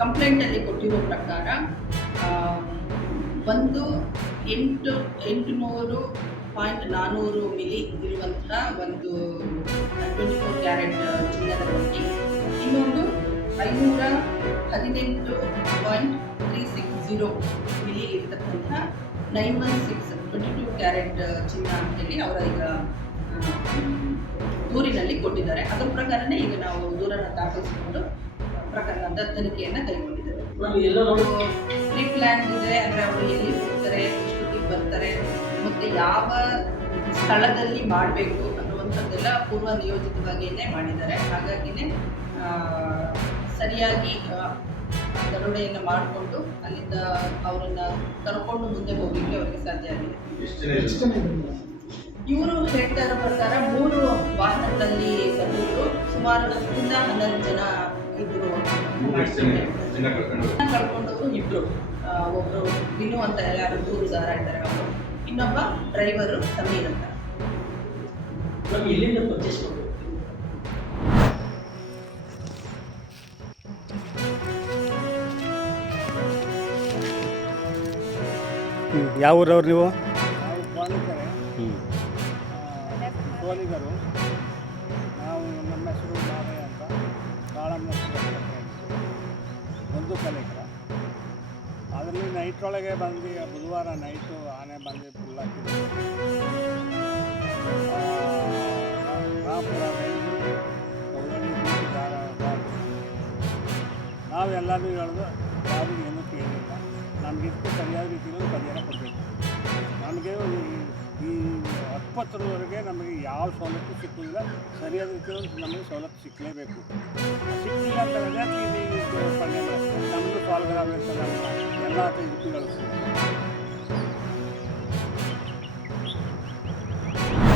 ಕಂಪ್ಲೇಂಟಲ್ಲಿ ಕೊಟ್ಟಿರೋ ಪ್ರಕಾರ ಒಂದು 800.400 ಮಿಲಿ ಇರುವಂತಹ ಒಂದು 24 ಕ್ಯಾರೆಟ್ ಚಿನ್ನದ ಪಟ್ಟಿ, ಇನ್ನೊಂದು 518.360 ಮಿಲಿ ಇರ್ತಕ್ಕಂಥ 916 22 ಕ್ಯಾರೆಟ್ ಚಿನ್ನ ಅಂತೇಳಿ ಅವರ ಈಗ ದೂರಿನಲ್ಲಿ ಕೊಟ್ಟಿದ್ದಾರೆ. ಅದರ ಪ್ರಕಾರನೇ ಈಗ ನಾವು ದೂರನ್ನು ದಾಖಲಿಸಿಕೊಂಡು ಪ್ರಕರಣದ ತನಿಖೆಯನ್ನು ಕೈಗೊಂಡಿದ್ದೇವೆ. ಪ್ರೀ ಪ್ಲ್ಯಾನ್ ಇದೆ, ಅಂದರೆ ಅವರು ಎಲ್ಲಿ ಹೋಗ್ತಾರೆ, ಎಷ್ಟೊತ್ತಿಗೆ ಬರ್ತಾರೆ, ಮತ್ತು ಯಾವ ಸ್ಥಳದಲ್ಲಿ ಮಾಡಬೇಕು ಅನ್ನುವಂಥದ್ದೆಲ್ಲ ಪೂರ್ವ ನಿಯೋಜಿತವಾಗಿಯೇ ಮಾಡಿದ್ದಾರೆ. ಹಾಗಾಗಿನೇ ಸರಿಯಾಗಿ ದರೋಡೆಯನ್ನು ಮಾಡಿಕೊಂಡು ಅಲ್ಲಿಂದ ಅವರನ್ನು ಕರ್ಕೊಂಡು ಮುಂದೆ ಹೋಗಲಿಕ್ಕೆ ಅವರಿಗೆ ಸಾಧ್ಯ ಆಗಿದೆ. ಇವರು ಹೇಳ್ತಾ ಇರೋ ಪ್ರಕಾರ 3 ವಾಹನಗಳಲ್ಲಿ ಬಂದಿದ್ರು, ಸುಮಾರು 10ರಿಂದ 12 ಜನ ಇದ್ರು. ಕಳ್ಕೊಂಡವರು ಇಬ್ರು, ಒಬ್ರು ವಿನು ಅಂತ ಯಾರು ದೂರುದಾರ ಇದ್ದಾರೆ ಅವರು, ಇನ್ನೊಬ್ಬ ಡ್ರೈವರು ಸಮೀರ್ ಅಂತ. ಎಲ್ಲಿಂದ ಪರ್ಚೇಸ್ ಮಾಡಬೇಕು? ಯಾವ ಊರವ್ರು ನೀವು? ಸೋಲಿಗರು. ನಾವು ನಮ್ಮ ಹೆಸರು ಮಾರಯ್ಯ ಅಂತ, ಕಾಳಮ್ಮ ಒಂದು ಕಲೆಕ್ರ. ಅದರಲ್ಲಿ ನೈಟ್ರೊಳಗೆ ಬಂದು ಬುಧವಾರ ನೈಟು ಆನೆ ಬಂದು ಫುಲ್ ಹಾಕಿದ್ರು. ರಾಮಪುರ ರೈಲು ನಾವೆಲ್ಲರೂ ಹೇಳೋದು ಯಾರು ಏನೂ ಕೇಳಿಲ್ಲ. ನಮಗಿಷ್ಟು ಸರಿಯಾದ ರೀತಿಯಲ್ಲಿ ಪರಿಹಾರ ಕೊಡಬೇಕು. ನಮಗೆ ಈ 20ರವರೆಗೆ ನಮಗೆ ಯಾವ ಸವಲತ್ತು ಸಿಕ್ಕುವುದಿಲ್ಲ, ಸರಿಯಾದ ರೀತಿಯಲ್ಲಿ ನಮಗೆ ಸವಲತ್ತು ಸಿಕ್ಕಲೇಬೇಕು. ಸಿಕ್ಕಿಲ್ಲ ಅಂತಂದರೆ ನಮ್ಮದು ಪಾಲ್ಗೊಳ್ಳಬೇಕು, ಎಲ್ಲ ಇದಕ್ಕೂ